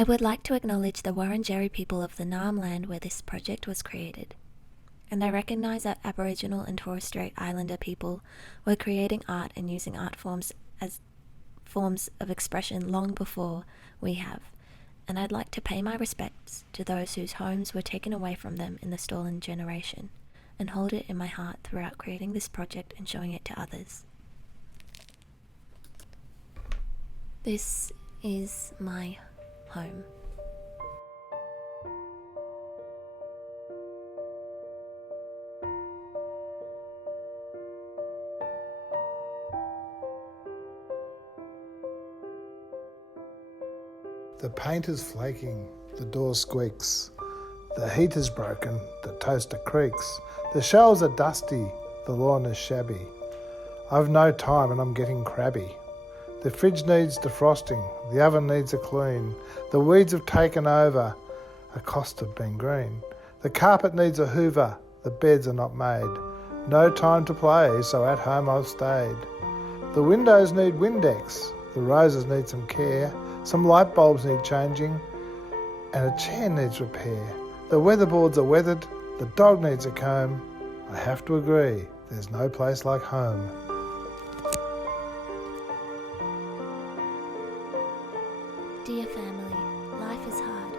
I would like to acknowledge the Wurundjeri people of the Naarm land where this project was created. And I recognise that Aboriginal and Torres Strait Islander people were creating art and using art forms as forms of expression long before we have. And I'd like to pay my respects to those whose homes were taken away from them in the stolen generation, and hold it in my heart throughout creating this project and showing it to others. This is my home. The paint is flaking, the door squeaks. The heater's broken, the toaster creaks. The shelves are dusty, the lawn is shabby. I've no time and I'm getting crabby. The fridge needs defrosting, the oven needs a clean. The weeds have taken over, a cost of being green. The carpet needs a hoover, the beds are not made. No time to play, so at home I've stayed. The windows need Windex, the roses need some care. Some light bulbs need changing, and a chair needs repair. The weatherboards are weathered, the dog needs a comb. I have to agree, there's no place like home. Dear family, life is hard.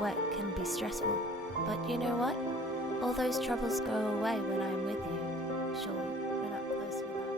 Work can be stressful. But you know what? All those troubles go away when I'm with you. Sure, we're not close with others.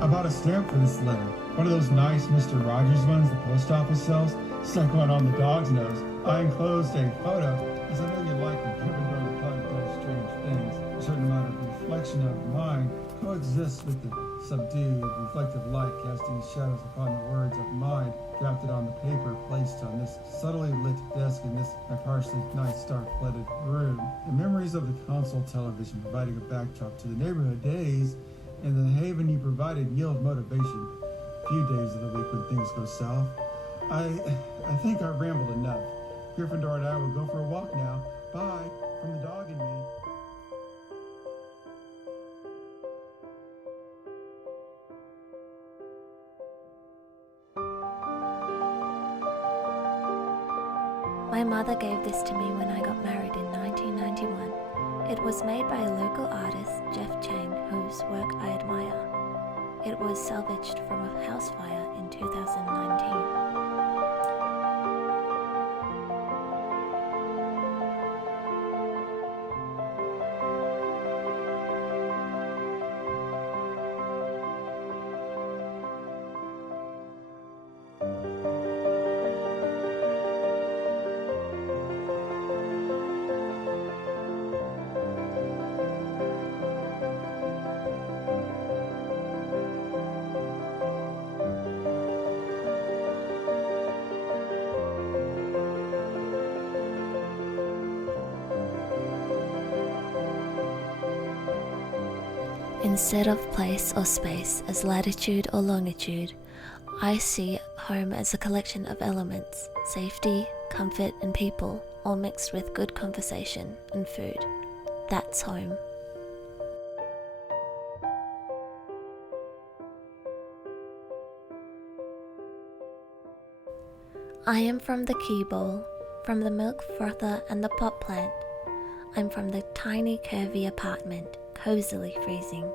I bought a stamp for this letter. One of those nice Mr. Rogers ones the post office sells. Stuck one on the dog's nose. I enclosed a photo, as I know you like when Kevin Brother Pug does strange things. A certain amount of reflection of mind coexists with the subdued, reflective light casting shadows upon the words of mind drafted on the paper placed on this subtly lit desk in this my partially night star-flooded room. The memories of the console television providing a backdrop to the neighborhood days and the haven you provided yield motivation. Few days of the week when things go south. I think I've rambled enough. Gryffindor and I will go for a walk now. Bye, from the dog and me. My mother gave this to me when I got married in 1991. It was made by a local artist, Jeff Chang, whose work I admire. It was salvaged from a house fire in 2019. Instead of place or space as latitude or longitude, I see home as a collection of elements, safety, comfort and people, all mixed with good conversation and food. That's home. I am from the key bowl, from the milk frother and the pot plant. I'm from the tiny curvy apartment, cozily freezing.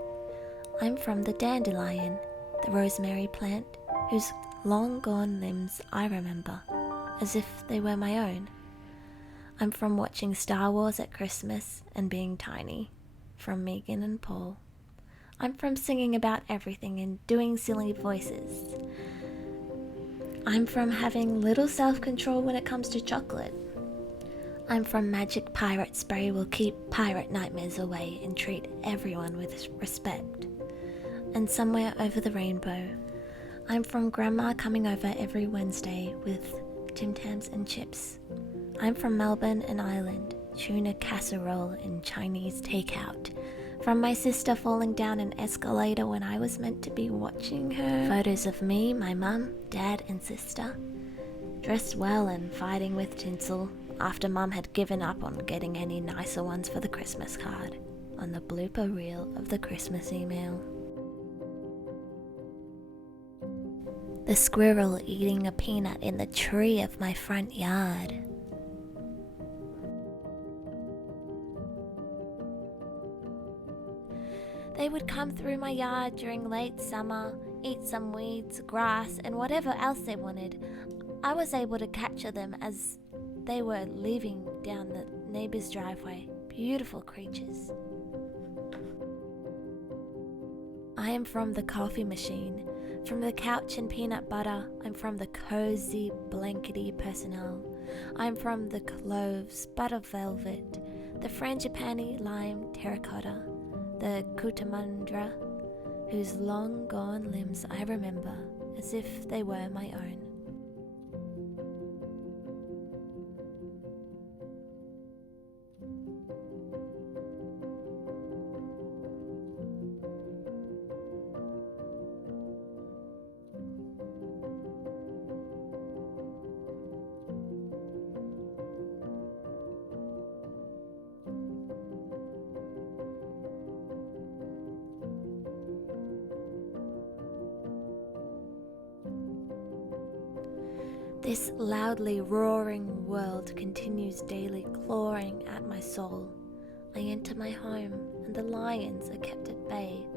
I'm from the dandelion, the rosemary plant, whose long gone limbs I remember, as if they were my own. I'm from watching Star Wars at Christmas and being tiny, from Megan and Paul. I'm from singing about everything and doing silly voices. I'm from having little self-control when it comes to chocolate. I'm from magic pirate spray will keep pirate nightmares away and treat everyone with respect. And somewhere over the rainbow, I'm from Grandma coming over every Wednesday with Tim Tams and chips. I'm from Melbourne and Ireland, tuna casserole and Chinese takeout. From my sister falling down an escalator when I was meant to be watching her. Photos of me, my mum, dad and sister, dressed well and fighting with tinsel after mum had given up on getting any nicer ones for the Christmas card on the blooper reel of the Christmas email. The squirrel eating a peanut in the tree of my front yard. They would come through my yard during late summer, eat some weeds, grass, and whatever else they wanted. I was able to capture them as they were leaving down the neighbor's driveway. Beautiful creatures. I am from the coffee machine, from the couch and peanut butter. I'm from the cozy, blankety personnel. I'm from the cloves, butter velvet, the frangipani, lime, terracotta, the cutamundra, whose long gone limbs I remember as if they were my own. This loudly roaring world continues daily clawing at my soul. I enter my home, and the lions are kept at bay.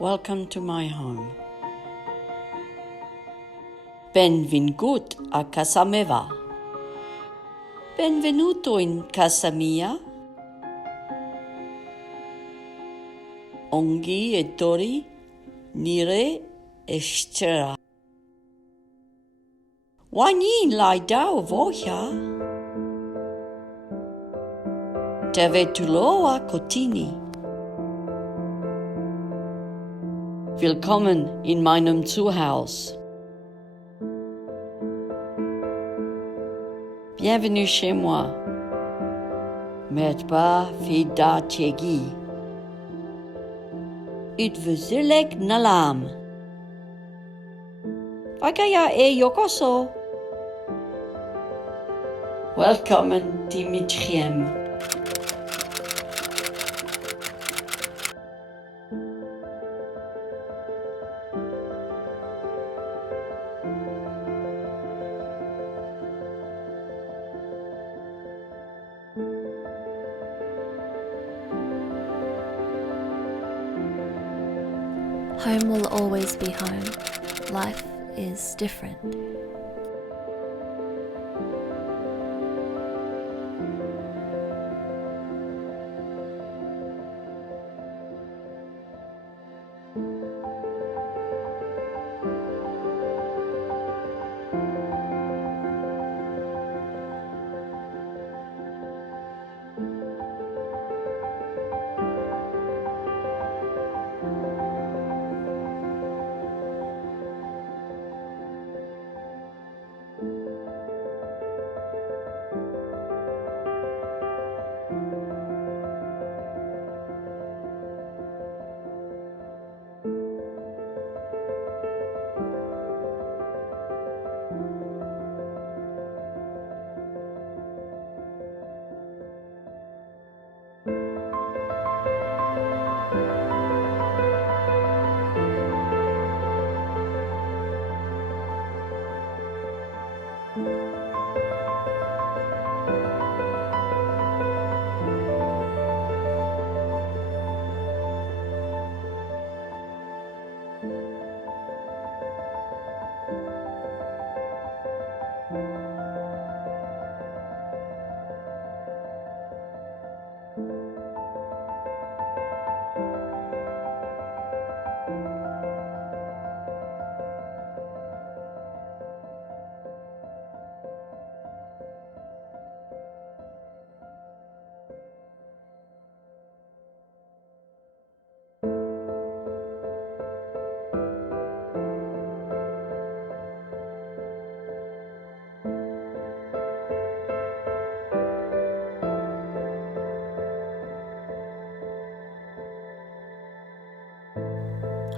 Welcome to my home. Benvingut a casa meva. Benvenuto in casa mia. Ongi e tori, nire e stera. Wainin lai dau voja. Tervetuloa Kotini. Willkommen in meinem Zuhause. Bienvenue chez moi. Merhaba fida tegi. Üdvözöllek nalam. Bagaya e yokoso. Willkommen Dimitriem. Home will always be home. Life is different.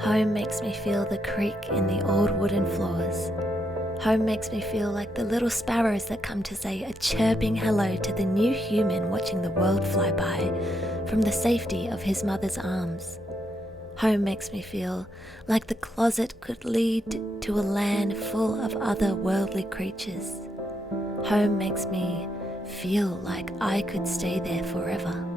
Home makes me feel the creak in the old wooden floors. Home makes me feel like the little sparrows that come to say a chirping hello to the new human watching the world fly by from the safety of his mother's arms. Home makes me feel like the closet could lead to a land full of other worldly creatures. Home makes me feel like I could stay there forever.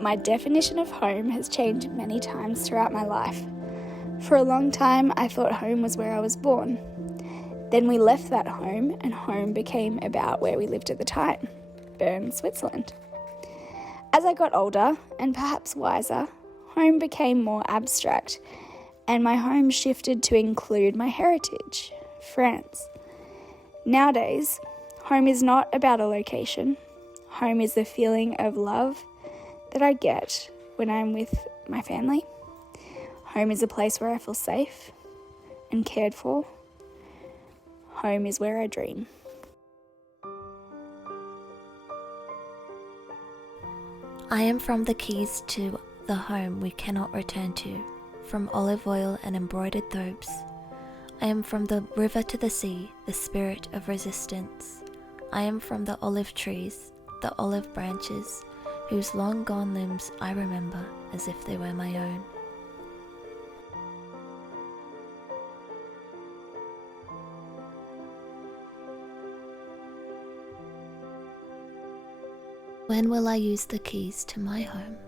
My definition of home has changed many times throughout my life. For a long time, I thought home was where I was born. Then we left that home, and home became about where we lived at the time, Bern, Switzerland. As I got older, and perhaps wiser, home became more abstract, and my home shifted to include my heritage, France. Nowadays, home is not about a location. Home is the feeling of love that I get when I'm with my family. Home is a place where I feel safe and cared for. Home is where I dream. I am from the keys to the home we cannot return to, from olive oil and embroidered thobes. I am from the river to the sea, the spirit of resistance. I am from the olive trees, the olive branches, whose long gone limbs I remember as if they were my own. When will I use the keys to my home?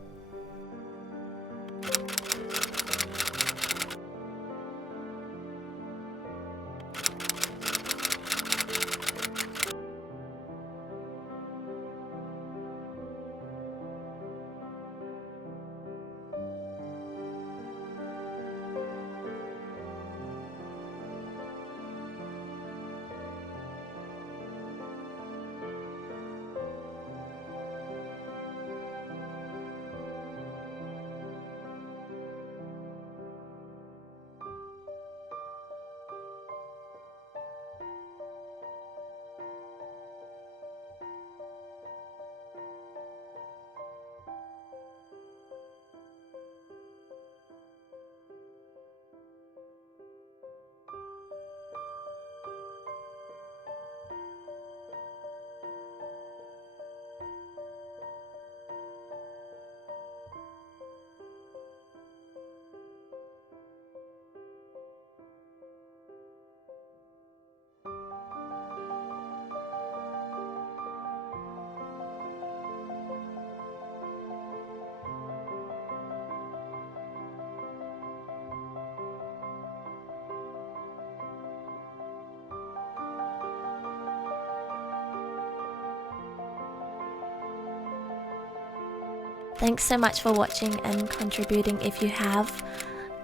Thanks so much for watching and contributing. If you have,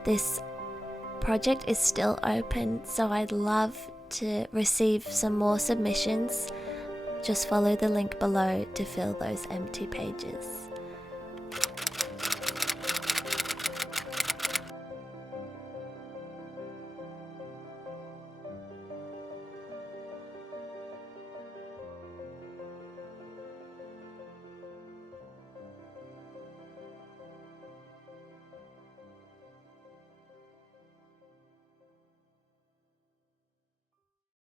this project is still open, so I'd love to receive some more submissions. Just follow the link below to fill those empty pages.